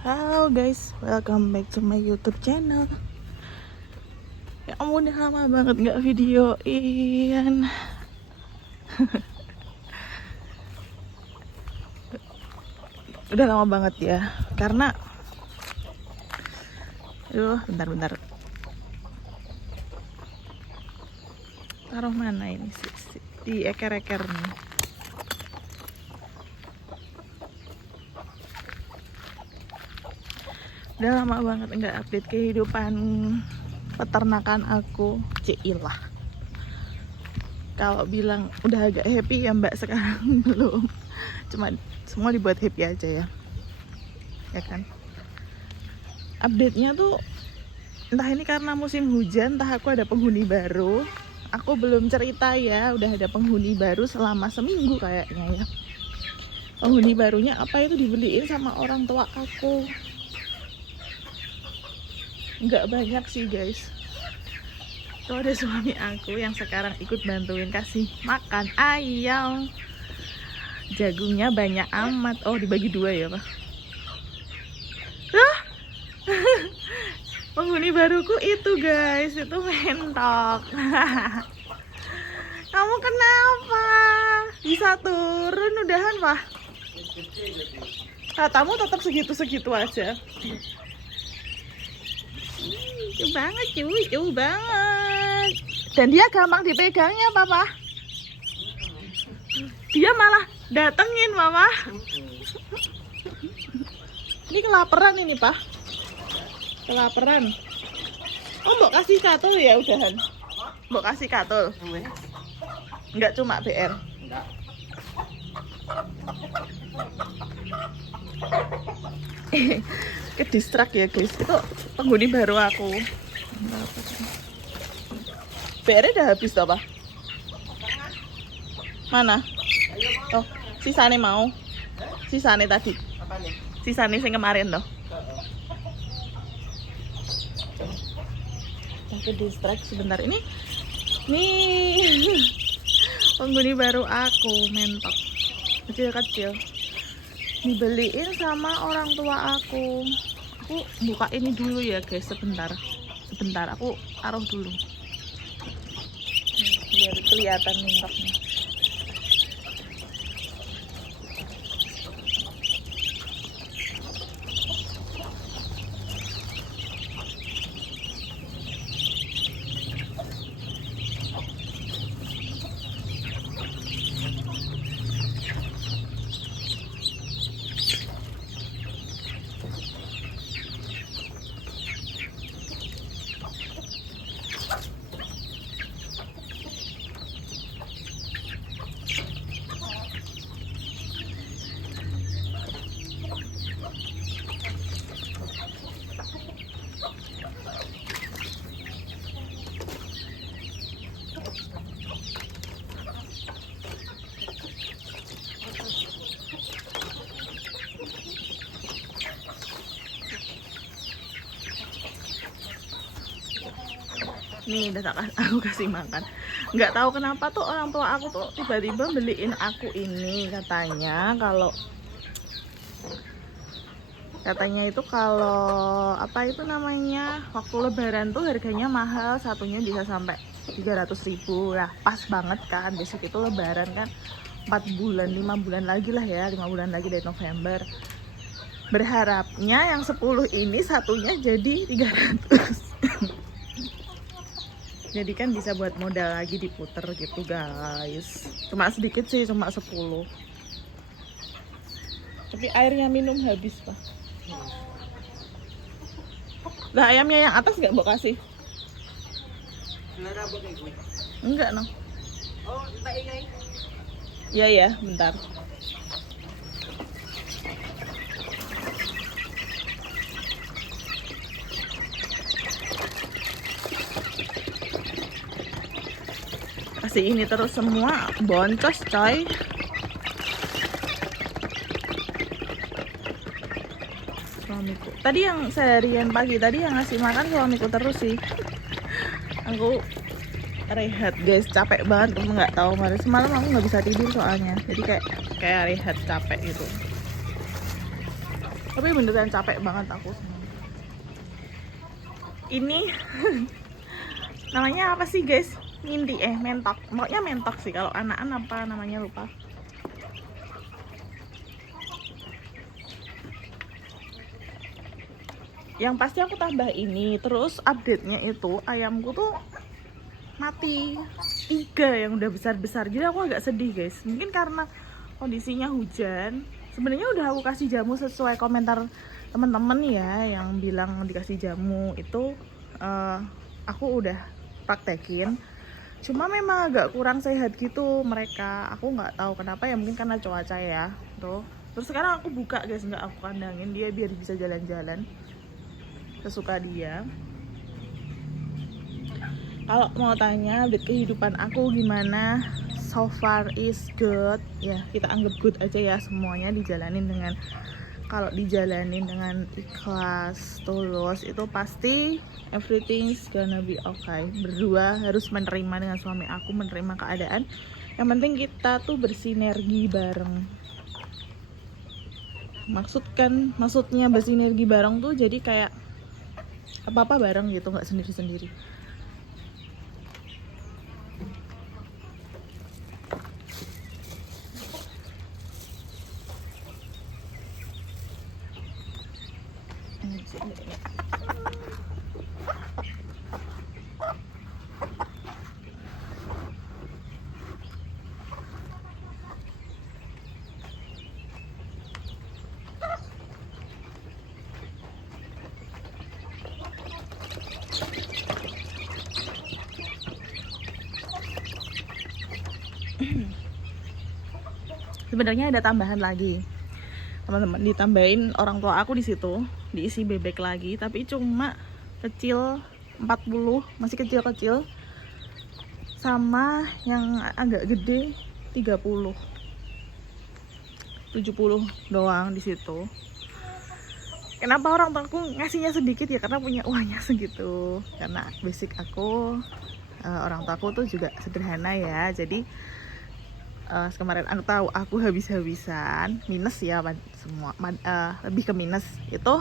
Halo guys, welcome back to my YouTube channel. Ya ampun, udah lama banget nggak videoin. Udah lama banget ya, karena bentar. Taruh mana ini sih? Di eker-eker nih. Udah lama banget nggak update kehidupan peternakan aku. Cilah. Kalau bilang udah agak happy ya mbak, sekarang belum. Cuma semua dibuat happy aja ya kan. Update-nya tuh entah ini karena musim hujan, entah aku ada penghuni baru. Aku belum cerita ya, udah ada penghuni baru selama seminggu kayaknya ya. Penghuni barunya apa itu dibeliin sama orang tua aku. Nggak banyak sih guys. Itu ada suami aku yang sekarang ikut bantuin kasih makan ayam. Jagungnya banyak amat. Oh, dibagi dua ya pak. Penghuni baruku itu guys, itu mentok. Kamu kenapa? Bisa turun udahan pak? Katamu tetap segitu-segitu aja. Jauh banget cuy, jauh banget. Dan dia gampang dipegangnya papa. Dia malah datengin mama. Ini kelaparan ini pak. Kelaparan. Oh mbok kasih katul ya udahan. Mbok kasih katul. Enggak cuma BR. Enggak. Ke distrak ya guys. Itu penghuni baru aku. BR udah habis toh pak? Mana? Oh, sisane mau. Sisane tadi. Apanya? Sisane sing kemarin toh. Aku distrak sebentar ini. Nih. Penghuni baru aku, mentok. Kecil-kecil. Dibeliin sama orang tua aku. Aku buka ini dulu ya guys, sebentar aku taruh dulu biar kelihatan mintoknya. Nih udah aku kasih makan. Nggak tahu kenapa tuh orang tua aku tuh tiba-tiba beliin aku ini. Katanya itu kalau apa itu namanya, waktu lebaran tuh harganya mahal, satunya bisa sampai 300.000 lah. Pas banget kan, besok itu lebaran kan, 4 bulan 5 bulan lagi lah ya, 5 bulan lagi dari November. Berharapnya yang 10 ini satunya jadi 300. Jadi kan bisa buat modal lagi diputer gitu guys. Cuma sedikit sih, cuma 10. Tapi airnya minum habis pak. Lah ayamnya yang atas nggak mau kasih? Enggak no. Oh, tak ingay. Iya ya, bentar. Kasih ini terus semua, boncos coy. Suamiku. Tadi yang seharian pagi tadi yang ngasih makan suamiku terus sih. Aku rehat guys, capek banget. Aku nggak tahu semalam aku nggak bisa tidur soalnya. Jadi kayak rehat capek gitu. Tapi beneran capek banget aku. Ini namanya apa sih guys? Mentok. Pokoknya mentok sih, kalau anak-anak apa namanya lupa. Yang pasti aku tambah ini, terus update-nya itu ayamku tuh mati 3 yang udah besar-besar. Jadi aku agak sedih guys. Mungkin karena kondisinya hujan. Sebenarnya udah aku kasih jamu sesuai komentar teman-teman ya yang bilang dikasih jamu itu, aku udah praktekin. Cuma memang agak kurang sehat gitu mereka. Aku nggak tahu kenapa ya, mungkin karena cuaca ya. Tuh. Terus sekarang aku buka guys, nggak aku kandangin dia biar bisa jalan-jalan sesuka dia. Kalau mau tanya update kehidupan aku gimana, so far is good ya, kita anggap good aja ya, semuanya dijalanin dengan, kalau dijalanin dengan ikhlas, tulus, itu pasti everything's gonna be okay. Berdua harus menerima dengan suami aku, menerima keadaan. Yang penting kita tuh bersinergi bareng. Maksudnya bersinergi bareng tuh jadi kayak apa-apa bareng gitu, nggak sendiri-sendiri. Sebenarnya ada tambahan lagi, teman-teman, ditambahin orang tua aku di situ, diisi bebek lagi, tapi cuma kecil 40, masih kecil-kecil, sama yang agak gede 30, 70 doang di situ. Kenapa orang tua aku ngasihnya sedikit ya, karena punya uangnya segitu. Karena basic aku, orang tua aku tuh juga sederhana ya, jadi kemarin aku tahu aku habis-habisan minus ya, semua lebih ke minus itu,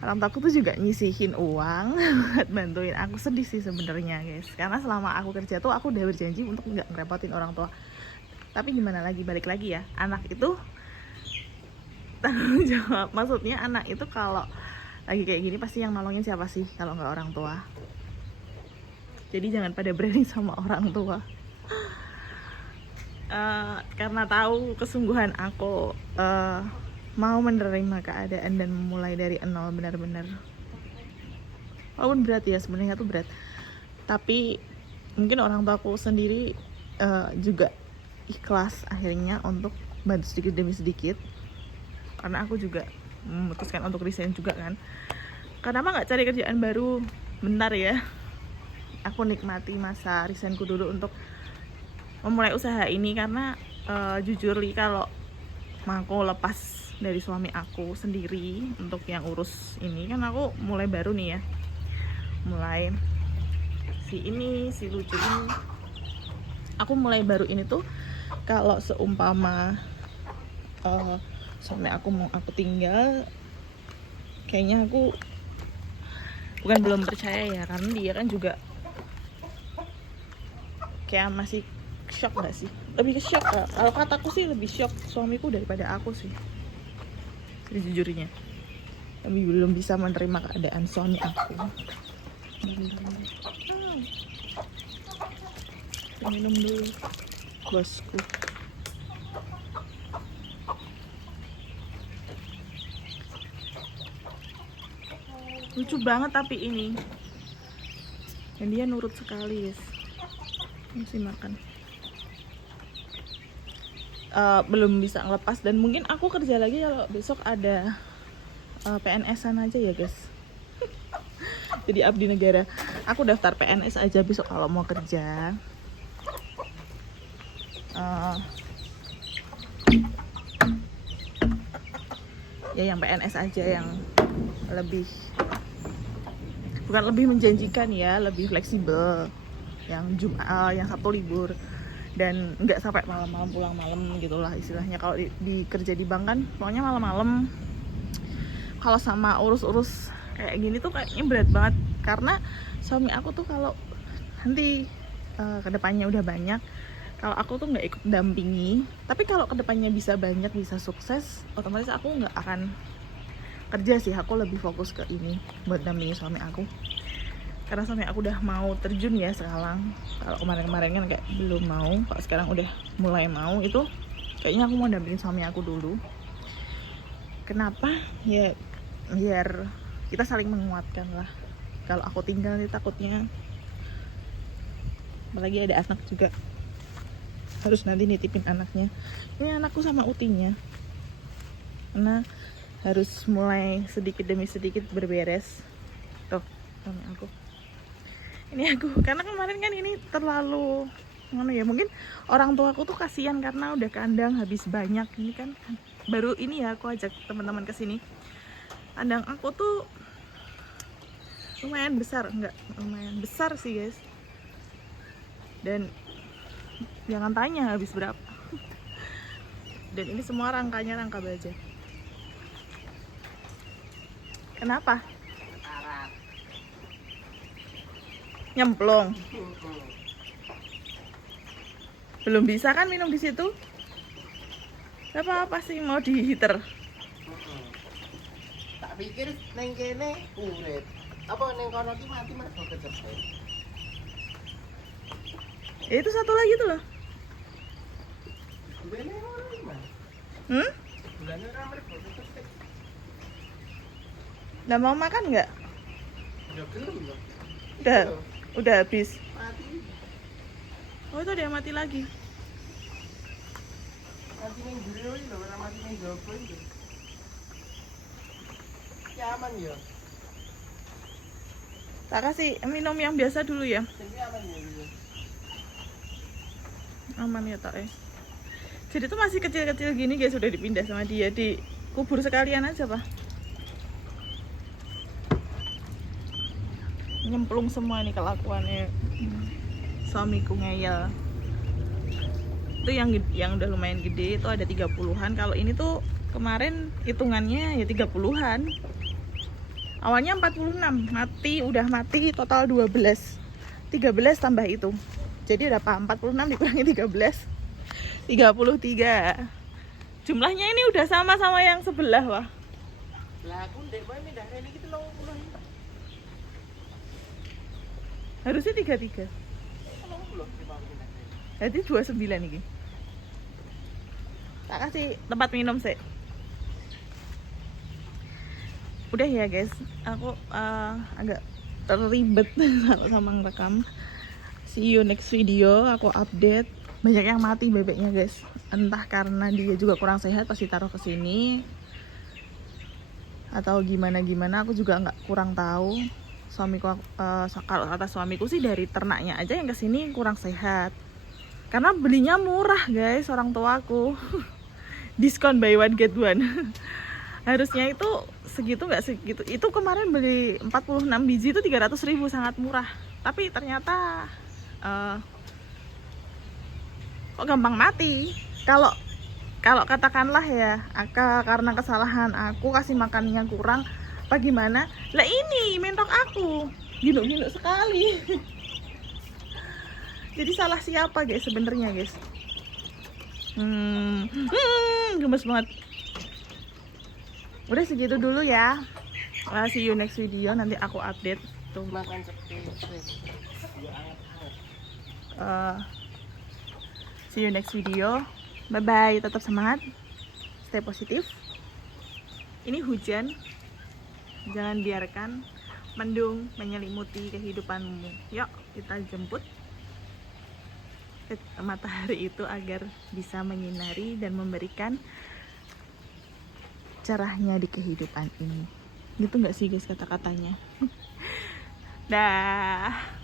orang tua aku tuh juga nyisihin uang buat bantuin aku. Sedih sih sebenarnya guys, karena selama aku kerja tuh aku udah berjanji untuk nggak ngerepotin orang tua, tapi gimana lagi, balik lagi ya, anak itu tanggung jawab. Maksudnya anak itu kalau lagi kayak gini pasti yang nolongin siapa sih kalau nggak orang tua. Jadi jangan pada berani sama orang tua. Karena tahu kesungguhan aku mau menerima keadaan dan memulai dari nol benar-benar. Walaupun berat ya, sebenarnya tuh berat. Tapi mungkin orang tua aku sendiri juga ikhlas akhirnya untuk bantu sedikit demi sedikit. Karena aku juga memutuskan untuk resign juga kan. Kenapa nggak cari kerjaan baru bentar ya? Aku nikmati masa resignku dulu untuk memulai usaha ini, karena jujur li, kalau aku lepas dari suami aku sendiri untuk yang urus ini, kan aku mulai baru nih ya, mulai si lucu ini, aku mulai baru ini tuh. Kalau seumpama suami aku mau aku tinggal, kayaknya aku bukan belum percaya ya, karena dia kan juga kayak masih shock gak sih? Lebih ke shock gak? Kalau kataku sih lebih shock suamiku daripada aku sih, sejujurnya. Tapi belum bisa menerima keadaan suami aku. Minum dulu bosku. Lucu banget tapi ini, dan dia nurut sekali guys. Masih makan. Belum bisa ngelepas, dan mungkin aku kerja lagi kalau besok ada PNS-an aja ya guys. Jadi abdi negara. Aku daftar PNS aja besok kalau mau kerja. Ya yang PNS aja, yang lebih, bukan lebih menjanjikan ya, lebih fleksibel, yang yang Sabtu libur dan nggak sampai malam-malam pulang malam gitulah istilahnya. Kalau di kerja di bank kan pokoknya malam-malam kalau sama urus-urus kayak gini tuh kayaknya berat banget, karena suami aku tuh kalau nanti kedepannya udah banyak, kalau aku tuh nggak ikut dampingi, tapi kalau kedepannya bisa banyak, bisa sukses, otomatis aku nggak akan kerja sih, aku lebih fokus ke ini buat dampingi suami aku, karena suami aku udah mau terjun ya sekarang. Kalau kemarin-kemarin kan kayak belum mau, kalau sekarang udah mulai mau, itu kayaknya aku mau dampingin suami aku dulu. Kenapa? Ya biar kita saling menguatkan lah. Kalau aku tinggal nih takutnya, apalagi ada anak juga, harus nanti nitipin anaknya. Ini anakku sama utinya, karena harus mulai sedikit demi sedikit berberes. Tuh suami aku, ini aku, karena kemarin kan ini terlalu mana ya, mungkin orang tua aku tuh kasihan karena udah kandang habis banyak. Ini kan baru ini ya, aku ajak teman-teman ke sini. Kandang aku tuh lumayan besar, enggak lumayan besar sih guys, dan jangan tanya habis berapa. Dan ini semua rangkanya rangka baja. Kenapa? Karat. Nyemplung. Belum bisa kan minum di situ? Gak apa-apa sih, mau di heater. Tak pikir neng kene urip. Apa neng kono ki mati mergo kecepet. Ya, itu satu lagi tuh loh. Bulane ora Mas. Bulane ora mergo kecepet. Nggak mau makan nggak? Ya gelem lho. Udah habis. Mati. Oh itu ada yang mati lagi. Mati neng jero iki lho, ora mati neng jowo iki. Aman ya. Tak kasih minum yang biasa dulu ya. Sing aman ya gitu. Aman ya tak. Jadi tuh masih kecil-kecil gini guys, sudah dipindah sama dia, dikubur sekalian aja pak. Nyemplung semua ini kelakuannya. Suamiku ngeyel. Itu yang udah lumayan gede itu ada 30-an. Kalau ini tuh kemarin hitungannya ya 30-an. Awalnya 46, udah mati total 12. 13 tambah itu. Jadi berapa? 46 dikurangi 13. 33. Jumlahnya ini udah sama yang sebelah, wah. Lah aku ndek wae pindah rene iki 30. Harusnya 33. 30 ki mau pindah rene. Jadi 29 ini. Tak kasih tempat minum sih. Udah ya guys, aku agak terlibat sama ngerekam. See you next video, aku update. Banyak yang mati bebeknya guys, entah karena dia juga kurang sehat pasti taruh ke sini, atau gimana aku juga kurang tahu. Suamiku kalau kata suamiku sih dari ternaknya aja yang kesini kurang sehat, karena belinya murah guys, orang tuaku. Diskon buy one get one. Harusnya itu segitu, nggak segitu. Itu kemarin beli 46 biji itu 300.000, sangat murah. Tapi ternyata kok gampang mati. Kalau katakanlah ya, karena kesalahan aku kasih makannya kurang apa gimana, lah ini mentok aku ginuk-ginuk sekali. Jadi salah siapa guys sebenarnya guys? Gemes banget. Udah segitu dulu ya. See you next video, nanti aku update tuh. Makan cepet. Ya anget-anget. See you next video. Bye bye, tetap semangat, stay positif. Ini hujan, jangan biarkan mendung menyelimuti kehidupanmu. Yuk kita jemput matahari itu agar bisa menyinari dan memberikan cerahnya di kehidupan ini. Gitu nggak sih guys kata-katanya? Dah.